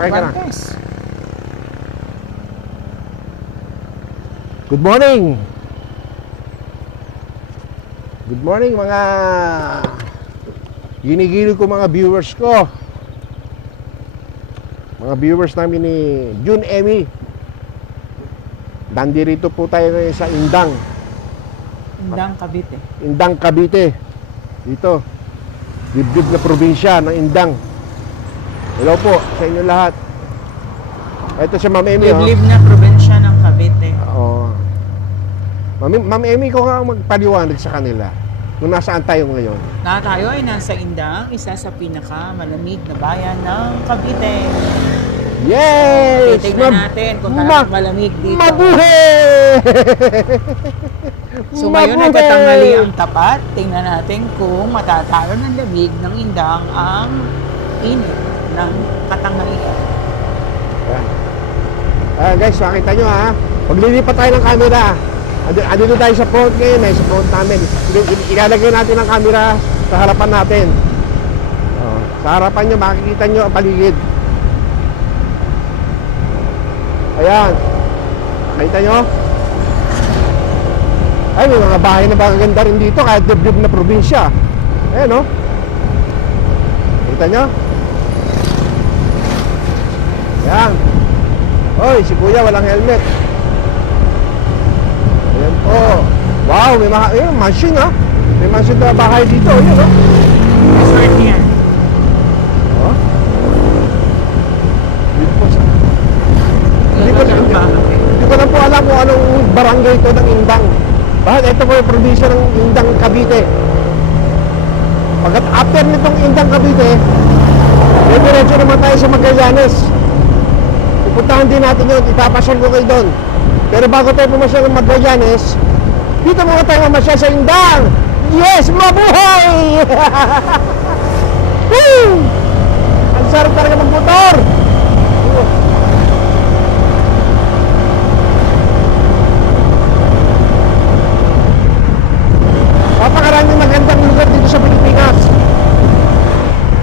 Sakay ka na. Marquez. Good morning! Good morning mga ginigilid ko mga viewers ko. Mga viewers namin ni June Emmy. Nandito po tayo ngayon sa Indang. Indang, Cavite. Indang, Cavite. Dito. Dibdib na probinsya ng Indang. Hello po sa inyo lahat. Ito si Ma'am Emmy. Liblib na probinsya ng Cavite. Oo. Ma'am Emmy, ko nga magpaliwanag sa kanila kung nasaan tayo ngayon. Tayo ay nasa Indang, isa sa pinaka-malamig na bayan ng Cavite. Yes! Titignan natin kung talagang malamig dito. Mabuhay! So ngayon ay katanghali ang tapat. Tingnan natin kung matatalo ng lamig ng Indang ang init ng katanghalian. Guys, makita nyo ha. Paglilipat tayo ng camera. Andito tayo sa front ngayon sa front namin. Ilalagay natin ang camera sa harapan natin. Sa harapan nyo, makikita nyo ang paligid. Ayan. Makita nyo? Ay, may mga bahay na magaganda rin dito kahit dibdib na probinsya. Ayan, no? Makita nyo? Ayan. Oy, si kuya walang helmet. Ayan po. Wow, may mga mansion ha. May mansion na bahay dito. Ayan, no? Resort yan. Oh. Dito po sa... Hindi ko lang po alam kung anong barangay ito ng Indang. Bakit ito po yung probinsya ng Indang, Cavite. Pagkat after nitong Indang, Cavite, diretso naman tayo sa Magallanes. Pupuntahan din natin yun, ipapasyal ko kayo doon. Pero bago tayo pumasyal ng Magallanes, dito muna tayo mamasyal sa Indang. Yes, mabuhay! Woo! Ang sarap talaga magmotor! Napakaraming magandang lugar dito sa Pilipinas.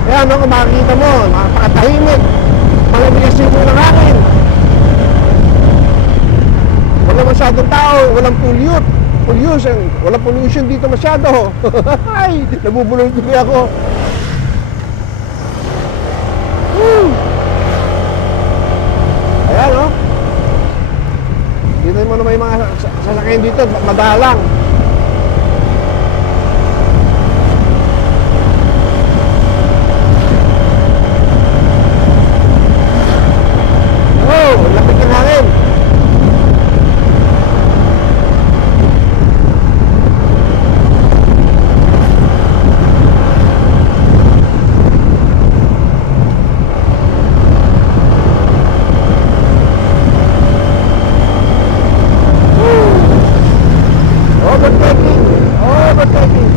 Kaya ano, kung makikita mo, napakatahimik. Malamig ang simoy ng hangin. Walang masyadong tao, walang pollution. Walang pollution dito masyado. Ay, nabubulol tuloy ako. Ayan, oh. Dito mo na may mga sasakyan dito, madalang. Oh, lapit ng hangin. Overtaking. Overtaking.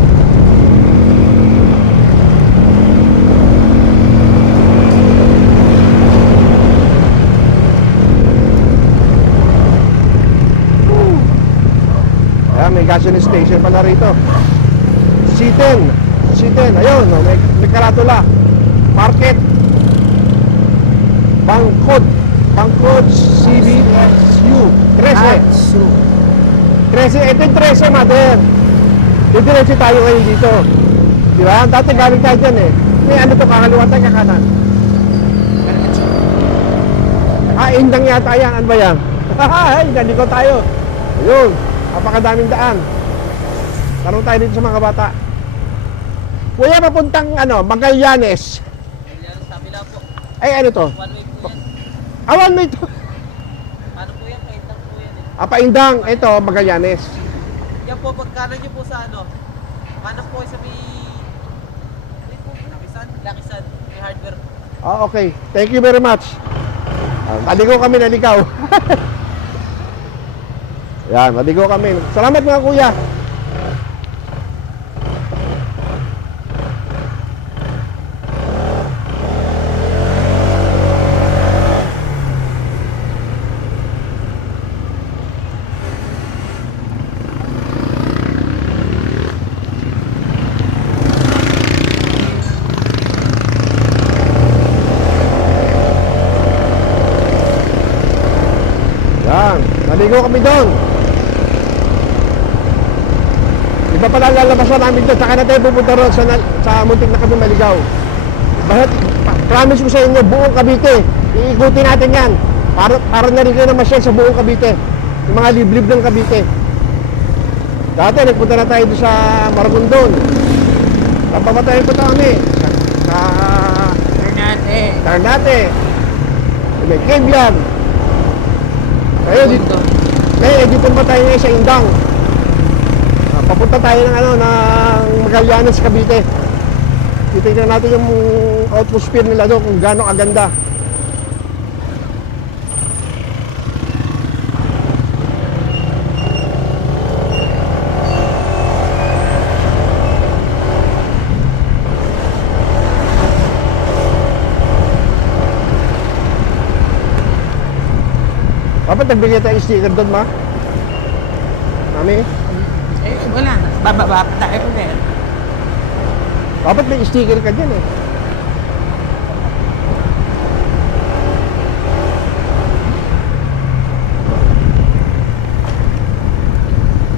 Ayan, may gasoline station pala rito. C10. Ayun, may karatula. Market. Bangkod CBSU 13. Atsu. 13, ito yung 13, mother. Didiretso tayo ngayon dito. Di ba? Dati galing tayo dyan eh. May ano to, kakaliwa tayo, kakanan. Indang yata yan. Ano ba yan? Ay, galiko tayo. Ayun, napakadaming daan. Tanong tayo dito sa mga bata. Kuya, papuntang Magallanes. Magallanes, kabila po. Ay, ano to? One way po yan. One way to. Ano po yan? Kaintang po yan eh. Paindang. Ito, Magallanes. Yan po, pagkanan nyo po sa kanan po sa may... Lakisan. May hardware. Okay. Thank you very much. Maligo kami, naligaw. Yan, maligo kami. Salamat mga kuya. Maligo kami doon. Iba pala ang lalabasan namin doon. Saka na tayo pupunta roon sa muntik na kami maligaw. Bakit? Promise ko sa inyo, buong Cavite. Iikutin natin yan. Para na rin kayo na masyal sa buong Cavite. Yung mga liblib ng Cavite. Dati, nagpunta na tayo doon sa Maragondon. Papapatayin po kami. Sa Ternate. May Quebian. Kaya dito. Kaya dito pa tayo ngayon sa Indang. Papunta tayo ng Magallanes, Cavite. Titignan natin yung atmosphere nila doon kung gaano kaganda. Dapat nagbigay tayo sticker doon, ma? Mami? Wala na. Bababa pa tayo ulit. Dapat may sticker ka dyan eh.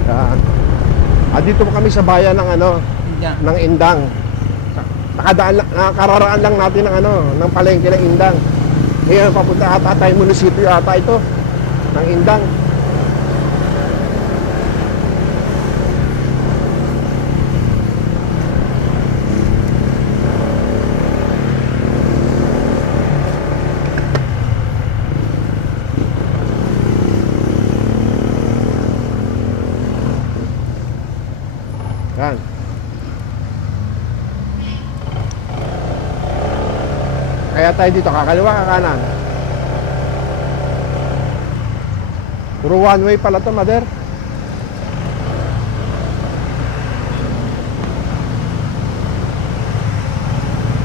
Yan. Dito po kami sa bayan ng Indang. ng Indang. Nakararaan lang natin ng palengke ng Indang. Ngayon papunta ata tayo munisipyo ata ito ng Indang. Yan. Kaya tayo dito, kakaliwa, kakanan. Puro one way pala to, mother.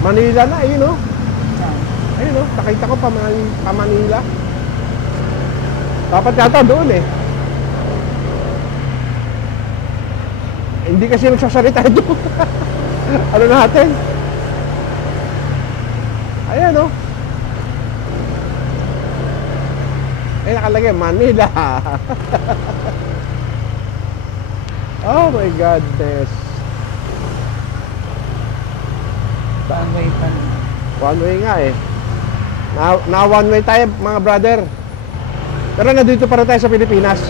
Manila na, ayun o. Ayun o, nakita ko pa Manila. Dapat yata doon eh. Hindi kasi nagsasalita doon. Ano natin? Ayan o. Ay, nakalagay, Manila. Oh my goodness. One way pa na. One way nga eh. Na one way tayo, mga brother. Pero nandito pa rin tayo sa Pilipinas.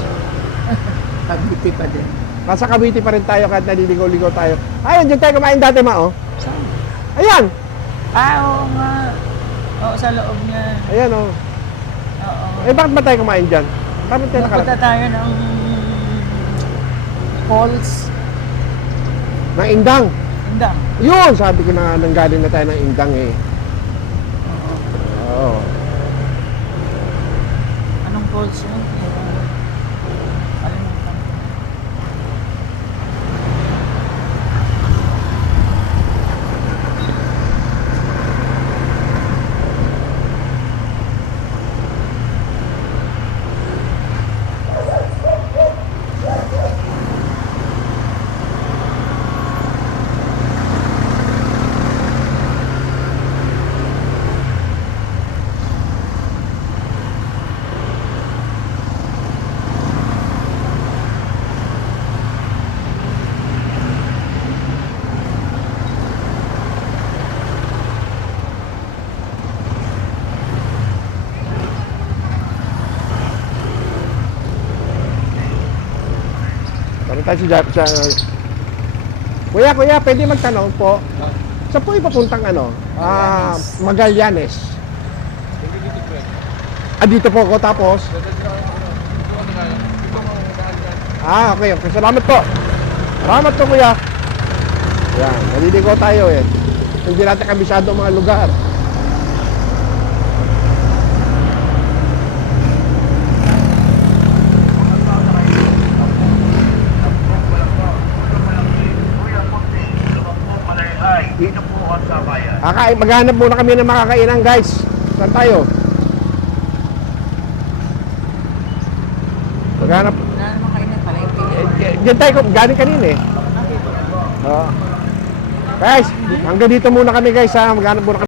Cavite pa din. Nasa Cavite pa rin tayo kahit naliligaw-ligaw tayo. Ayun, dyan tayo kumain dati, ma, oh. Saan? Ayan. Oo nga. Oo, sa loob niya. Ayan, oh. Oo. Eh, bakit ba tayo kumain dyan? Bakit tayo Napunta nakalagay? tayo ng falls. Ng Indang. Indang. Yun, sabi ko na nanggaling na tayo ng Indang eh. Oo. Oo. Anong falls yun? Kalimutan ko. Sabi tayo sa Kuya, pwede magtanong po. Saan po ipapuntang Magallanes? Dito po ako tapos. Okay. Salamat po. Salamat po, kuya. Yan, naliligaw tayo eh. Hindi natin kabisado ang mga lugar. Maghanap muna kami ng makakainan, guys. Saan tayo? Maghanap. Wala naman kayo ng palengke. Diyan tayo, galing kanina eh. Guys, hanggang dito muna kami, guys, ha. Maghanap muna kami.